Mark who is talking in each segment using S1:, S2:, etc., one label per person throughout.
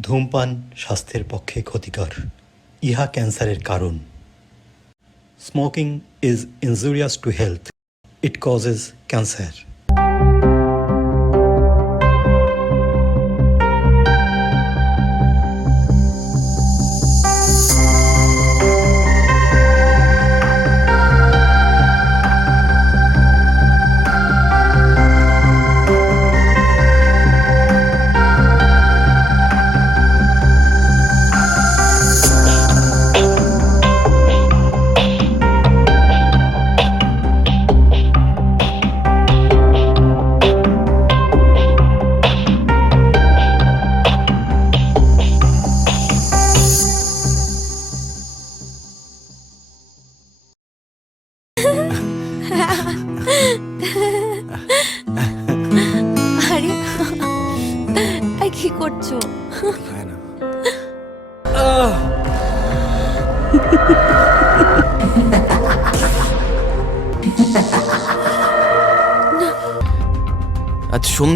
S1: ধূমপান স্বাস্থ্যের পক্ষে ক্ষতিকর। ইহা ক্যান্সারের কারণ। Smoking is injurious to health it causes cancer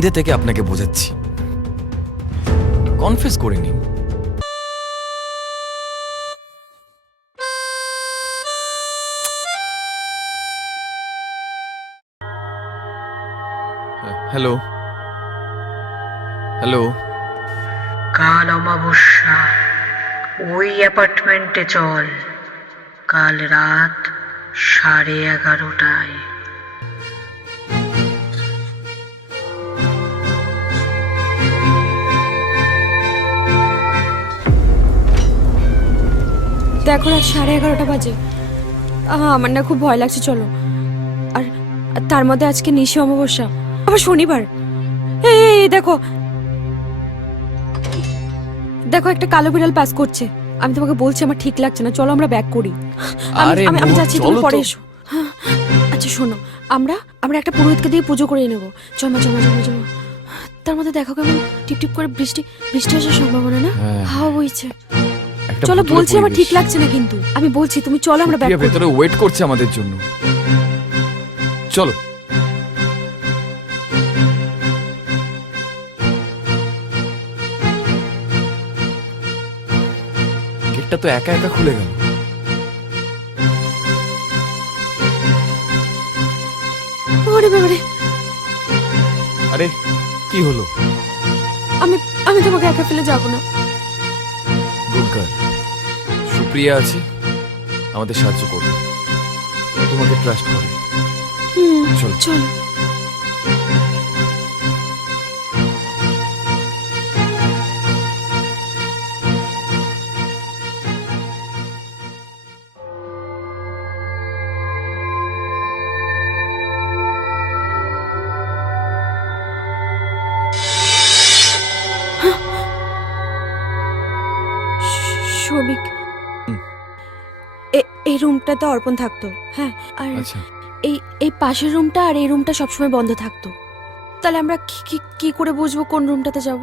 S2: আজ থেকে আপনাকে বোঝাচ্ছি। কনফেস করে নিন। হ্যালো। হ্যালো।
S3: কাল অমাবস্যা ওই অ্যাপার্টমেন্টে চল। কাল রাত সাড়ে এগারোটায়।
S4: দেখো রাত সাড়ে এগারোটা বাজে। আমার না খুব ভয় লাগছে চলো। আর আর তার মধ্যে আজকে নিশি অমাবস্যা। আবার শনিবার? এই দেখো। দেখো একটা কালো বিড়াল পাস করছে। আমি তোমাকে বলছি আমার ঠিক লাগছে না। চলো আমরা ব্যাক করি। আমি যাচ্ছি তুমি পরে এসো। হ্যাঁ, আচ্ছা শোনো। আমরা আমরা একটা পুরোহিতকে দিয়ে পুজো করে নেব। জমা জমা জমা জমা তার মধ্যে দেখো কেমন টিপ টিপ করে বৃষ্টি বৃষ্টি আসার সম্ভাবনা না?
S2: হ্যাঁ।
S4: হাওয়া বইছে।
S2: একটা
S4: চলো
S2: ভুতুড়ে
S4: বলছি আমার ঠিক
S2: পরিবেশ।
S4: লাগছে না কিন্তু। আমি বলছি তুমি চলো আমরা ব্যাক
S2: প্রিয়া ভেতরে ওয়েট করছে আমাদের জন্য। চলো। গেটটা তো একা একা খুলে গেল।
S4: ওরে বাবারে
S2: আরে কি হলো?
S4: আমি আমি তোমাকে একা ফেলে যাব না।
S2: Good girl. সুপ্রিয়া আছে আমাদের সাহায্য করবে। তোমাকে ট্রাস্ট করি। চলো।
S4: চলো। রুমটাতে অর্পণ থাকতো হ্যাঁ আর
S2: আচ্ছা।
S4: এই এই পাশের রুমটা আর এই রুমটা সবসময় বন্ধ থাকতো। তাহলে আমরা কি কি কি করে বুঝব কোন রুমটাতে যাব?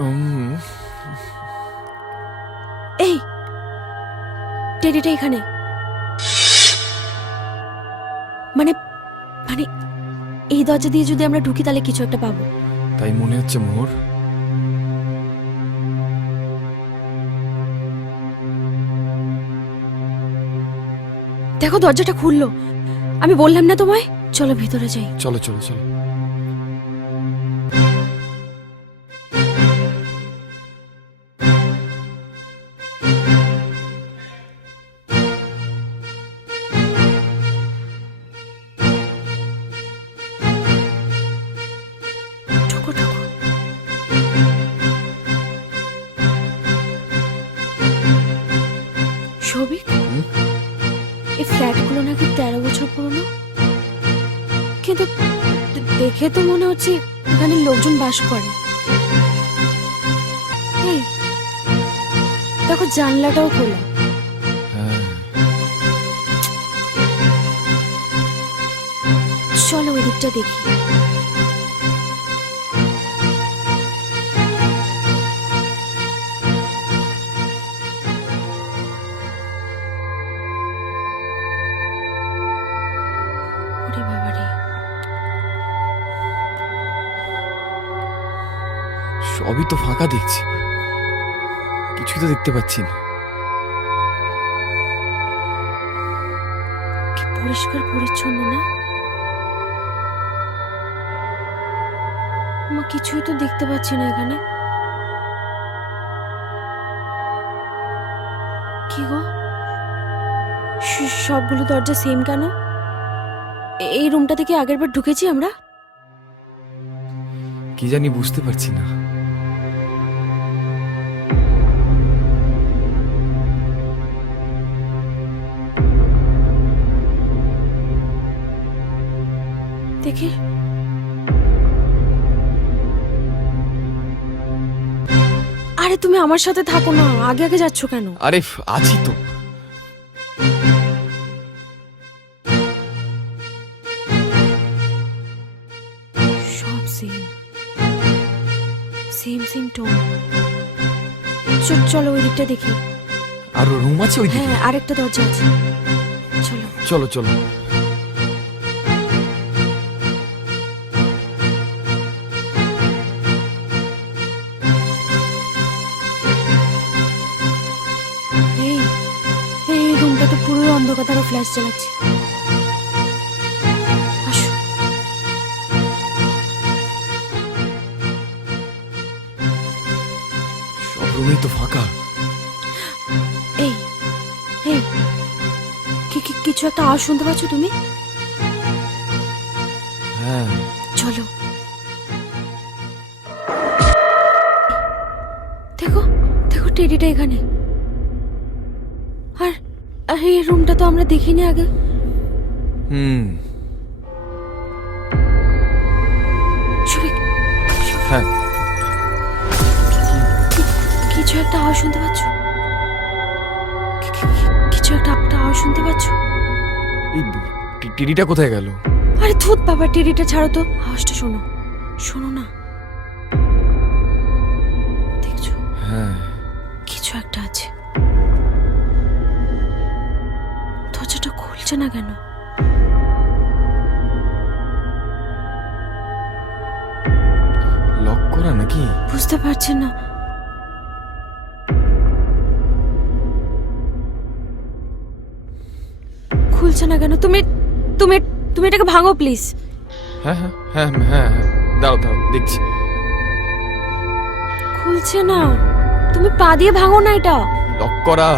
S2: উম,
S4: এই টেডিটা এখানে। মানে মানে এই দরজা দিয়ে যদি আমরা ঢুকি তাহলে কিছু একটা পাবো।
S2: তাই মনে হচ্ছে মোহর
S4: দেখো দরজাটা খুললো। আমি বললাম না তোমায়? চলো ভিতরে যাই।
S2: চলো চলো চলো।
S4: দেখে তো মনে হচ্ছে এখানে লোকজন বাস করে। দেখো জানলাটাও খোলা।
S2: হ্যাঁ।
S4: চলো ওই দিকটা দেখি।
S2: সবই তো ফাঁকা দেখছি। কিছুই তো দেখতে পাচ্ছি না।
S4: কি পরিষ্কার পরিচ্ছন্ন না? মা কিছুই তো দেখতে পাচ্ছি না এখানে। কি গো? সবগুলো দরজা সেম কেন? এই রুমটা থেকে আগের বার ঢুকেছি আমরা?
S2: কি জানি বুঝতে পারছি না।
S4: দেখি। আরে তুমি আমার সাথে থাকো না আগে আগে যাচ্ছ কেন?
S2: আরে আছি তো।
S4: সব সেম সেম সেম টোন চলো ওই দিকটা দেখি।
S2: আর রুম আছে ওই
S4: হ্যাঁ আরেকটা দরজা আছে। চলো।
S2: চলো চলো।
S4: পুরোই ফ্ল্যাশ চালাচ্ছে আসো।
S2: সব রুমই তো ফাঁকা।
S4: এই এই কি কি কিছু একটা আওয়াজ শুনতে পাচ্ছ তুমি?
S2: হ্যাঁ।
S4: চলো। দেখো দেখো টেডিটা এখানে। আর এই রুমটা তো আমরা দেখিনি আগে।
S2: হুম। হ্যাঁ।
S4: কিছু একটা আওয়াজ শুনতে পাচ্ছ? কিছু একটা একটা আওয়াজ শুনতে পাচ্ছ?
S2: এই টিডিটা কোথায় গেল?
S4: আরে ধুত বাবা টেডিটা ছাড়ো তো। আওয়াজটা শোনো। শোনো না। না কেন?
S2: লক করা নাকি?
S4: বুঝতে পারছি না। খুলছে না কেন? তুমি তুমি তুমি এটাকে ভাঙো প্লিজ
S2: হ্যাঁ হ্যাঁ হ্যাঁ হ্যাঁ হ্যাঁ। দাঁড়াও দাঁড়াও দেখছি।
S4: খুলছে না। তুমি পা দিয়ে ভাঙো না এটা।
S2: লক করা।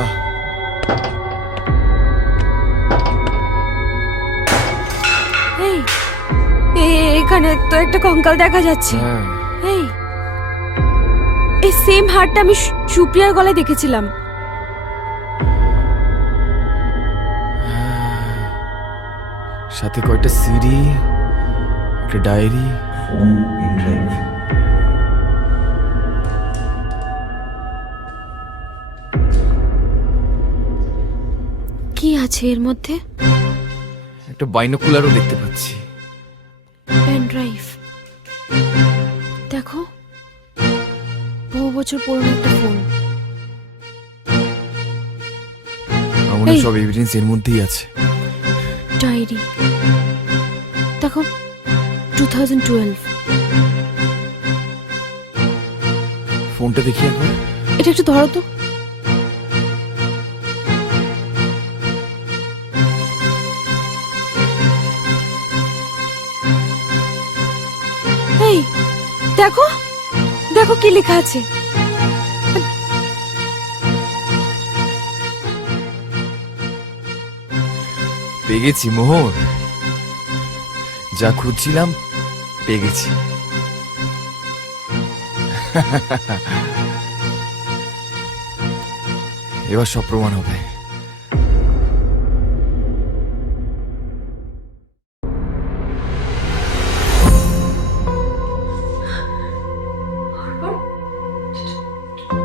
S4: এখানে তো একটা কঙ্কাল দেখা যাচ্ছে।
S2: হ্যাঁ।
S4: এই এই সেম হারটা আমি সুপ্রিয়ার গলায় দেখেছিলাম।
S2: সাথে কয়টা সিডি একটা ডায়েরি।
S4: কি আছে এর মধ্যে?
S2: একটা বাইনোকুলারও দেখতে পাচ্ছি।
S4: বছর পুরনো একটা ফোন
S2: আমার
S4: এই।
S2: সব এভিডেন্স এর মধ্যেই আছে।
S4: ডায়েরি দেখো টু থাউজেন্ড টুয়েলভ
S2: ফোনটা দেখি একবার।
S4: এটা একটু ধরো তো। এই দেখো দেখো কি লেখা আছে।
S2: পেয়ে গেছি মোহর যা খুঁজছিলাম পেয়ে গেছি এবার সব প্রমাণ হবে।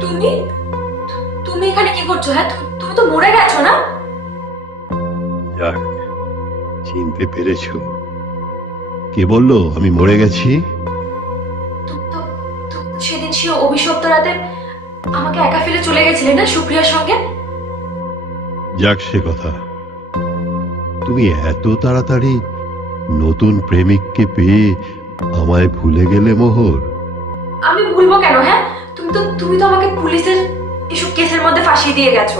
S4: তুমি? তুমি এখানে কি করছ? হ্যাঁ তুমি তো মরে গেছো না?
S5: চিনতে পেরেছ। কে বলল আমি মরে গেছি?
S4: সেদিন সে অভিশপ্ত রাতে আমাকে একা ফেলে চলে গেছিলে না সুপ্রিয়ার সঙ্গে?
S5: যাক সে কথা। তুমি এত তাড়াতাড়ি নতুন প্রেমিককে পেয়ে আমায় ভুলে গেলে মোহর?
S4: আমি ভুলবো কেন হ্যাঁ? তুমি তো তুমি তো আমাকে পুলিশের এসব কেসের মধ্যে ফাঁসিয়ে দিয়ে গেছো।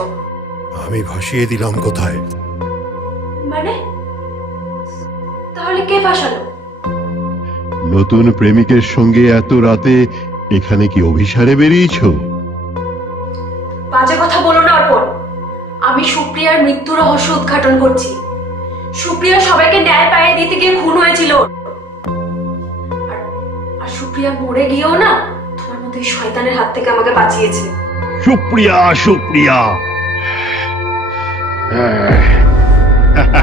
S5: আমি ভাসিয়ে দিলাম কোথায়?
S4: মানে? তাহলে কে ফাঁসালো?
S5: নতুন প্রেমিকের সঙ্গে এত রাতে এখানে কি অভিসারে বেরিয়েছো?
S4: বাজে কথা বলো না অর্পণ। আমি সুপ্রিয়ার মৃত্যু রহস্য উদ্ঘাটন করছি। সুপ্রিয়া সবাইকে ন্যায় পায়ে দিতে গিয়ে খুন হয়েছিল। আর- আর সুপ্রিয়া মরে গিয়েও না তোমার এই শয়তানের হাত থেকে আমাকে বাঁচিয়েছে।
S5: সুপ্রিয়া সুপ্রিয়া।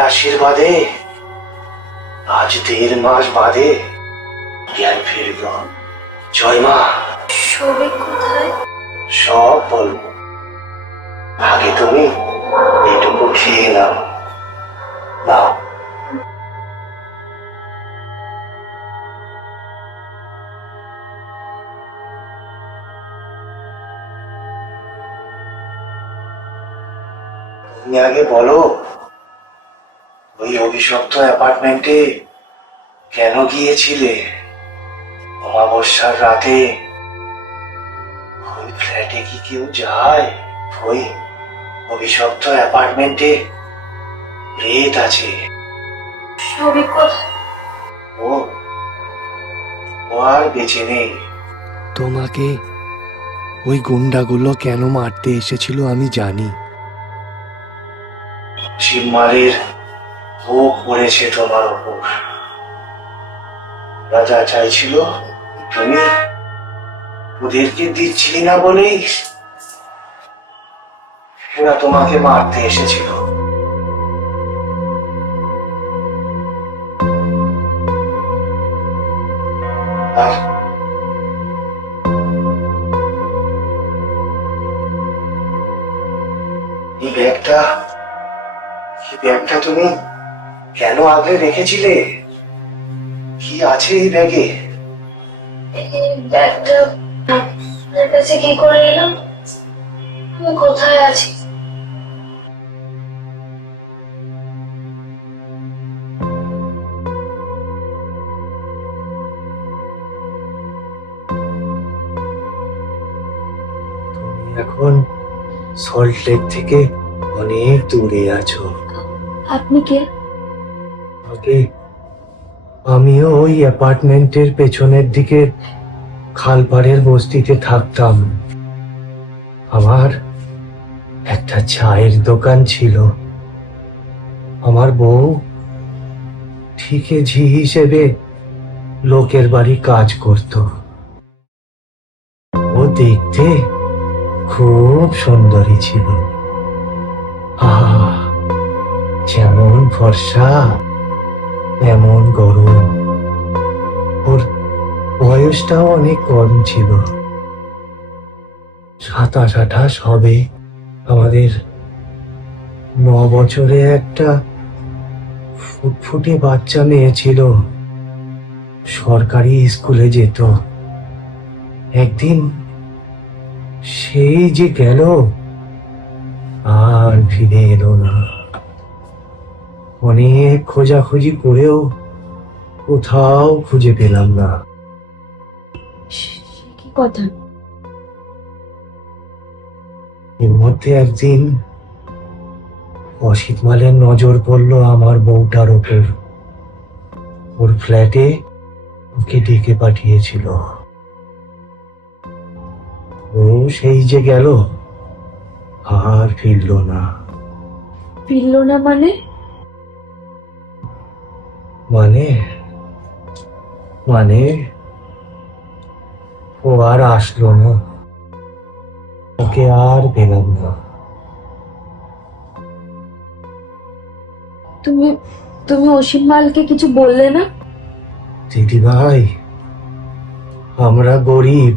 S6: আশীর্বাদে আজ দেড় মাস বাদে জ্ঞান ফিরল। জয় মা।
S4: কোথায়?
S6: সব বলব আগে তুমি এটুকু খেয়ে নাও। নাও। তুমি আগে বলো ওই অভিশপ্ত অ্যাপার্টমেন্টে কেন গিয়েছিলে? অমাবস্যার রাতে? ওই ফ্ল্যাটে কি কেউ যায়? ওই অভিশপ্ত অ্যাপার্টমেন্টে প্রেত আছে। ও ও আর বেঁচে নেই।
S7: তোমাকে ওই গুন্ডাগুলো কেন মারতে এসেছিল আমি জানি।
S6: শিবমালের ভোগ পড়েছে তোমার ওপর রাজা চাইছিল, তুমি ওদেরকে দিচ্ছিলি না বলেই ওরা তোমাকে মারতে এসেছিল। এই ব্যাগটা ব্যাগটা তুমি আগলে রেখেছিলে? কি আছে এই ব্যাগে?
S8: ব্যাগটা আপনার কাছে কি করে এলাম? আমি কোথায় আছি?
S6: তুমি এখন সল্ট লেক থেকে অনেক দূরে আছো।
S8: আপনি কে?
S6: আগে আমিও ওই অ্যাপার্টমেন্টের পেছনের দিকে খালপাড়ের বস্তিতে থাকতাম। আমার একটা চায়ের দোকান ছিল। আমার বউ ঠিকে ঝি হিসেবে লোকের বাড়ি কাজ করত। ও দেখতে খুব সুন্দরী ছিল। আহ, যেমন ফর্সা। বয়সটাও অনেক কম ছিল। সাতাশ, আঠাশ হবে। আমাদের ন বছরে একটা ফুটফুটে বাচ্চা মেয়ে ছিল। সরকারি স্কুলে যেত। একদিন সেই যে গেল, আর ফিরে এলো না। অনেক খোঁজাখুঁজি করেও কোথাও খুঁজে পেলাম না।
S4: কি কথা?
S6: এর মধ্যে একদিন অসিত মালের নজর পড়ল আমার বউটার ওপর। ওর ফ্ল্যাটে ওকে ডেকে পাঠিয়েছিল। ও সেই যে গেল আর ফিরল না।
S4: ফিরল না মানে?
S6: মানে? মানে ও আর আসলো না ওকে আর পেলাম না।
S4: তুমি তুমি অসীম মালকে কিছু বললে না?
S6: দিদি ভাই আমরা গরিব।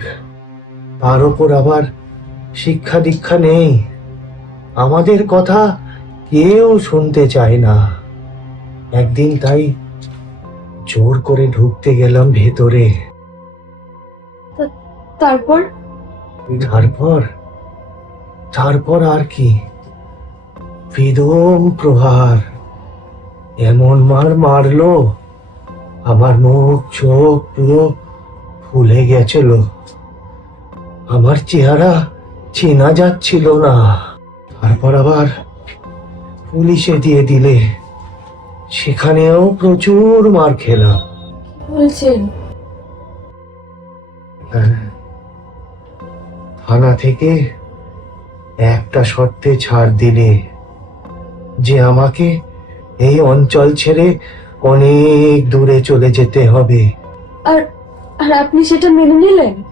S6: তার উপর আবার শিক্ষা দীক্ষা নেই। আমাদের কথা কেউ শুনতে চায় না। একদিন তাই জোর করে ঢুকতে গেলাম ভেতরে।
S4: তারপর?
S6: তারপর? তারপর আর কি? বেদম প্রহার এমন মার মারলো আমার মুখ চোখ পুরো ফুলে গেছিল। আমার চেহারা চেনা যাচ্ছিল না। তারপর আবার পুলিশে দিয়ে দিলে। সেখানেও প্রচুর মার খেলাম।
S4: বলছেন?
S6: হ্যাঁ। থানা থেকে একটা শর্তে ছাড় দিলে যে আমাকে এই অঞ্চল ছেড়ে অনেক দূরে চলে যেতে হবে।
S4: আর আর আপনি সেটা মেনে নিলেন?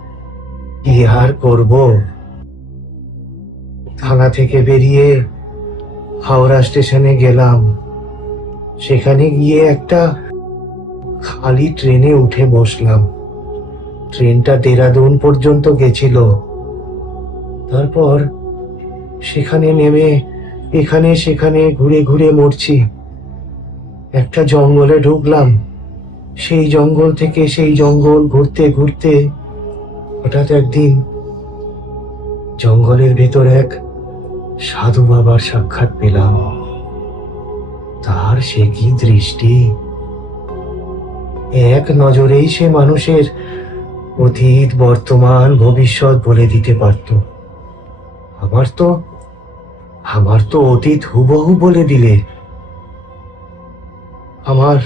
S6: কি আর করব? থানা থেকে বেরিয়ে হাওড়া স্টেশনে গেলাম। সেখানে গিয়ে একটা খালি ট্রেনে উঠে বসলাম। ট্রেনটা দেরাদুন পর্যন্ত গেছিল। তারপর সেখানে নেমে এখানে সেখানে ঘুরে ঘুরে মরছি। একটা জঙ্গলে ঢুকলাম। সেই জঙ্গল থেকে সেই জঙ্গল ঘুরতে ঘুরতে হঠাৎ একদিন জঙ্গলের ভেতর এক সাধু বাবার সাক্ষাৎ পেলাম। তার সে কি দৃষ্টি? এক নজরেই সে মানুষের অতীত, বর্তমান, ভবিষ্যৎ বলে দিতে পারত। আমার তো আমার তো অতীত হুবহু বলে দিলে। আমার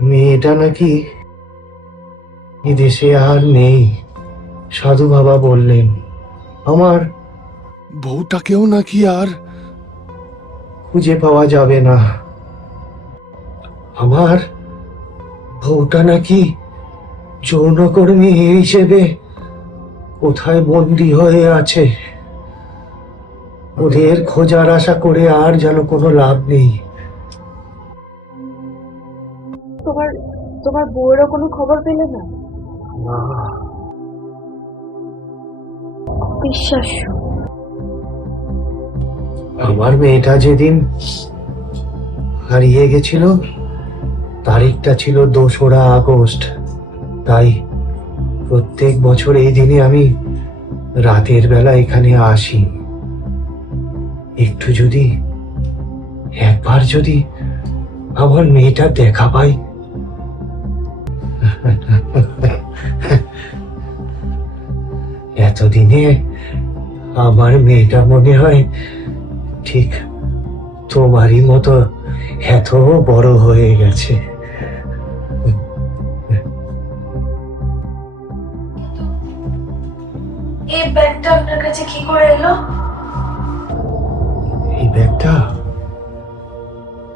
S6: মেয়েটা নাকি এ দেশে আর নেই সাধু বাবা বললেন। আমার
S7: বউটাকেও নাকি আর
S6: খুঁজে পাওয়া যাবে না। আমার বউটা নাকি যৌনকর্মী হিসেবে কোথায় বন্দি হয়ে আছে? ওদের খোঁজার আশা করে আর যেন কোনো লাভ নেই।
S4: তোমার তোমার বউয়েরও কোনো খবর পেলে না?
S6: না, আমার মেয়েটা যেদিন হারিয়ে গেছিল তারিখটা ছিল দোসরা আগস্ট। তাই প্রত্যেক বছর এই দিনে আমি রাতের বেলা এখানে আসি। একটু যদি, একবার যদি আমার মেয়েটা দেখা পাই। এতদিনে আমার মেয়েটা মনে হয় ঠিক তোমারই মতো এত বড় হয়ে গেছে।
S8: কাছে কি করে এলো?
S6: এই ব্যাগটা?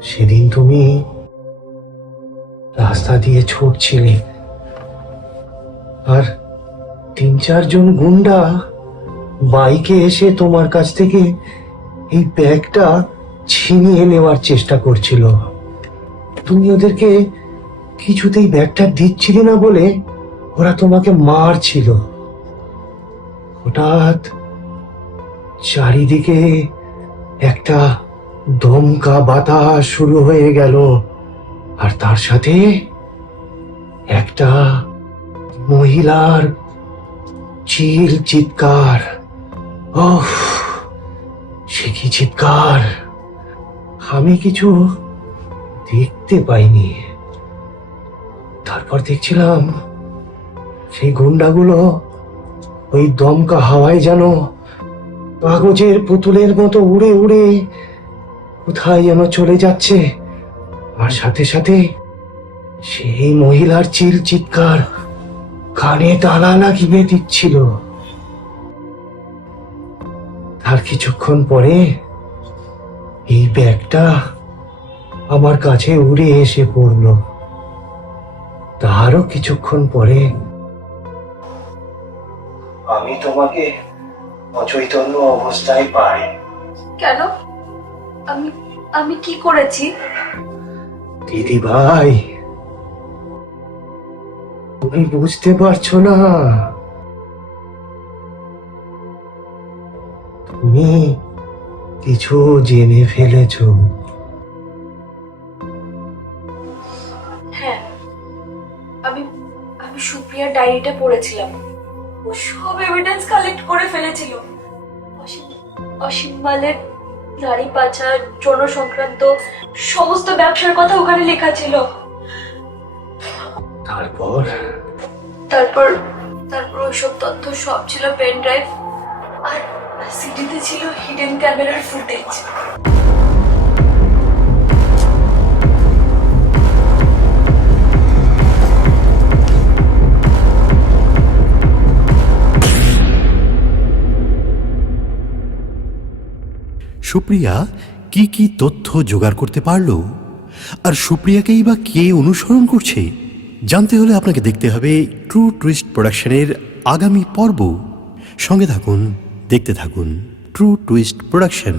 S6: সেদিন তুমি রাস্তা দিয়ে ছুটছিলে। আর তিন চারজন গুন্ডা বাইকে এসে তোমার কাছ থেকে এই ব্যাগটা ছিনিয়ে নেওয়ার চেষ্টা করছিল। তুমি ওদেরকে কিছুতেই ব্যাগটা দিচ্ছিলে না বলে ওরা তোমাকে মারছিল। হঠাৎ চারিদিকে একটা দমকা বাতাস শুরু হয়ে গেল, আর তার সাথে একটা মহিলার চিল চিৎকার। সে কি চিৎকার? আমি কিছু দেখতে পাইনি। তারপর দেখছিলাম সেই গুন্ডাগুলো ওই দমকা হাওয়ায় যেন কাগজের পুতুলের মতো উড়ে উড়ে কোথায় যেন চলে যাচ্ছে। আর সাথে সাথে সেই মহিলার চিল চিৎকার কানে টানা না গিয়ে দিচ্ছিল। তার কিছুক্ষণ পরে এই ব্যাগটা আমার কাছে উড়ে এসে পড়ল। তারও কিছুক্ষণ পরে আমি তোমাকে অচৈতন্য অবস্থায় পাই
S4: কেন? আমি আমি কি করেছি?
S6: দিদি ভাই তুমি বুঝতে পারছ না। তুমি কিছু জেনে ফেলেছ।
S4: হ্যাঁ আমি আমি সুপ্রিয়ার ডায়েরিটা পড়েছিলাম। ও সব এভিডেন্স কালেক্ট করে ফেলেছিল। অসীম অসীম মালের নারী পাচার যৌন সংক্রান্ত সমস্ত ব্যবসার কথা ওখানে লেখা ছিল।
S6: তারপর?
S4: তারপর তারপর ওইসব তথ্য সব ছিল পেন ড্রাইভ আর সিডিতে ছিল হিডেন ক্যামেরার ফুটেজ
S9: সুপ্রিয়া কি কি তথ্য জোগাড় করতে পারল? আর সুপ্রিয়াকেই বা কে অনুসরণ করছে? জানতে হলে আপনাকে দেখতে হবে ট্রু টুইস্ট প্রোডাকশনের আগামী পর্ব। সঙ্গে থাকুন, দেখতে থাকুন ট্রু টুইস্ট প্রোডাকশন